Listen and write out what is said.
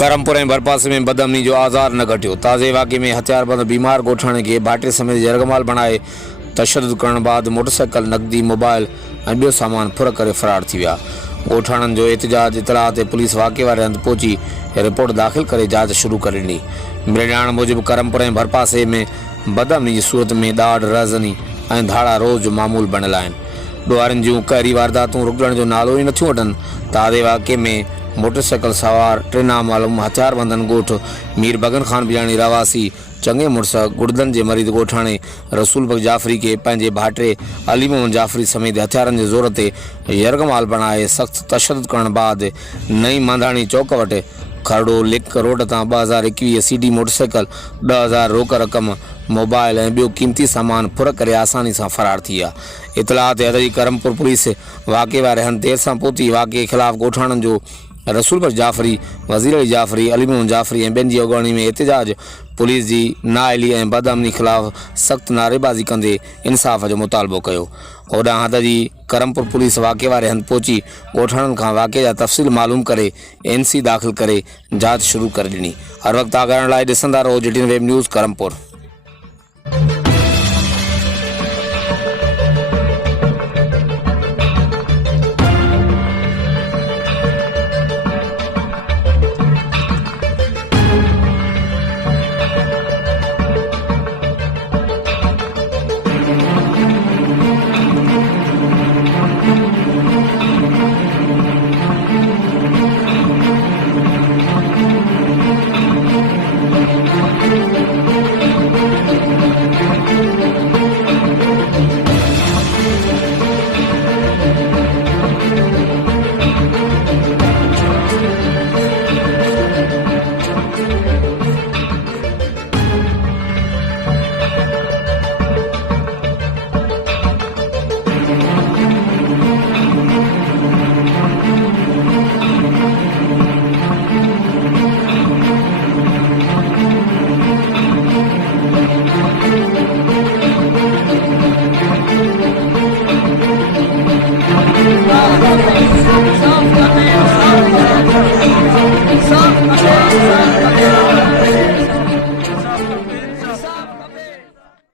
करमपुर ऐं भरपासे में बदअमनी जो आज़ार न घटियो। ताज़े वाक़े में हथियारबंद बीमार ॻोठाणे खे भाटे समेत यरगमाल बणाए तशद्दुद करण बाद मोटरसाइकिल, नकदी, मोबाइल ऐं ॿियो सामान फुर करे फ़रार थी विया। ॻोठाणनि जो एहतजाज इतलाह ते पुलिस वाक़े वारे हंधि पहुची रिपोर्ट दाख़िल करे जांच शुरू करे ॾिनी। मिलियल ॼाण मूजिबि करमपुर ऐं भरपासे में बदअमनी जी सूरत में ॾाढ, रज़नी ऐं धाड़ा रोज़ जो मामूल बणियल आहिनि। ॾोहारियुनि जूं कहरी वारदातूं रुकण जो नालो ई नथियूं वठनि। ताज़े वाक़े में मोटरसाइकिल सवार टे नामालूम हथियारबंदनि ॻोठ मीर बगन खान बियाणी रवासी चङे मुड़ुस गुर्दनि जे मरीज़ ॻोठाणे रसूल बग जाफ़री खे पंहिंजे भाइटे अली मोहम्मद जाफ़री समेत हथियारनि जे ज़ोर ते यरगमाल बणाए सख़्त तशद्दुद करण बाद नई मांधाणी चौक वटि खरड़ो लिंक रोड तां 2021 CD मोटरसाइकिल, 10,000 रोक रक़म, मोबाइल ऐं ॿियो क़ीमती सामान फुर करे आसानी सां फ़रार थी विया। इतलाह ते अदई करमपुर पुलिस वाक़े वारे हंधि देर सां पहुती वाक़े ख़िलाफ़ ॻोठाणनि जो रसूल बग जाफ़री, वज़ीर अली जाफ़री, अली मोहम्मद जाफ़री ऐं ॿियनि जी अॻुवाणी में एहतजाज पुलिस जी नाअहली ऐं बदअमनी ख़िलाफ़ सख़्त नारेबाज़ी कंदे इंसाफ़ जो मुतालबो कयो। होॾां हदजी करमपुर पुलिस वाक़े वारे हंधि पहुची ॻोठाणनि खां वाक़े जा तफ़सील मालूम करे NC दाख़िल करे जांच शुरू करे ॾिनी। हर वक़्तु आगाहण लाइ ॾिसंदा रहो JTN वेब न्यूज़ करमपुर।